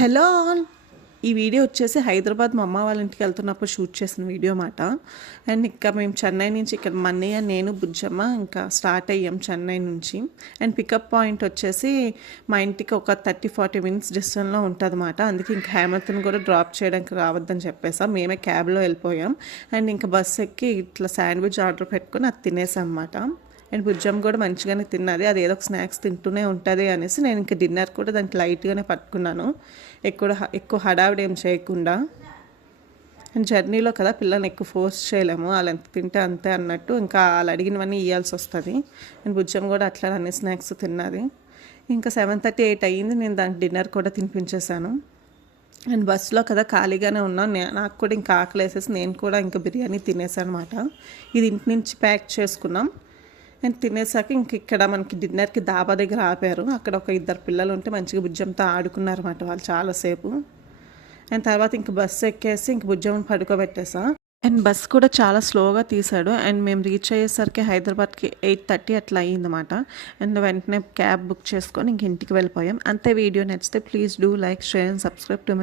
Hello all. ఈ video వచ్చేసి హైదరాబాద్ మా అమ్మ వాళ్ళ ఇంటికి వెళ్తున్నప్పుడు షూట్ చేసిన వీడియో మాట. అండ్ ఇంకా మేము చెన్నై నుంచి ఇక్కడ మన్నయ్య నేను బుజ్జమ్మ ఇంకా స్టార్ట్ అయ్యాం చెన్నై నుంచి. అండ్ పికప్ పాయింట్ వచ్చేసి మా ఇంటికి ఒక 30-40 మినిట్స్ డిస్టెన్స్లో ఉంటుంది అన్నమాట. అందుకే ఇంకా హేమత్ని కూడా డ్రాప్ చేయడానికి రావద్దని చెప్పేసాం. మేమే క్యాబ్లో వెళ్ళిపోయాం. అండ్ ఇంకా బస్ ఎక్కి ఇట్లా శాండ్విచ్ ఆర్డర్ పెట్టుకొని అది తినేసాం అన్నమాట. అండ్ బుజ్జమ్మ కూడా మంచిగానే తిన్నది. అది ఏదో ఒక స్నాక్స్ తింటూనే ఉంటుంది అనేసి నేను ఇంకా డిన్నర్ కూడా దానికి లైట్గానే పట్టుకున్నాను, ఎక్కువ హడావిడి ఏం చేయకుండా. అండ్ జర్నీలో కదా పిల్లల్ని ఎక్కువ ఫోర్స్ చేయలేము, వాళ్ళు ఎంత తింటే అంతే అన్నట్టు ఇంకా వాళ్ళు అడిగినవన్నీ ఇవ్వాల్సి వస్తుంది. అండ్ బుజ్జమ్మ కూడా అట్లా అన్ని స్నాక్స్ తిన్నది. ఇంకా 7:30-8 అయ్యింది. నేను దానికి డిన్నర్ కూడా తినిపించేశాను. అండ్ బస్సులో కదా ఖాళీగానే ఉన్నాను. నాకు కూడా ఇంకా ఆకలి వేసేసి నేను కూడా ఇంకా బిర్యానీ తినేసాను అనమాట. ఇది ఇంటి నుంచి ప్యాక్ చేసుకున్నాం. అండ్ తినేసాక ఇంక ఇక్కడ మనకి డిన్నర్కి డాబా దగ్గర ఆపారు. అక్కడ ఒక 2 పిల్లలు ఉంటే మంచిగా బుజ్జంతో ఆడుకున్నారన్నమాట వాళ్ళు చాలాసేపు. అండ్ తర్వాత ఇంక బస్సు ఎక్కేసి ఇంక బుజ్జమ్మని పడుకోబెట్టేసా. అండ్ బస్ కూడా చాలా స్లోగా తీశాడు. అండ్ మేము రీచ్ అయ్యేసరికి హైదరాబాద్కి 8:30 అట్లా అయ్యిందన్నమాట. అండ్ వెంటనే క్యాబ్ బుక్ చేసుకొని ఇంక ఇంటికి వెళ్ళిపోయాం. అంతే. వీడియో నచ్చితే please do like, share and subscribe to my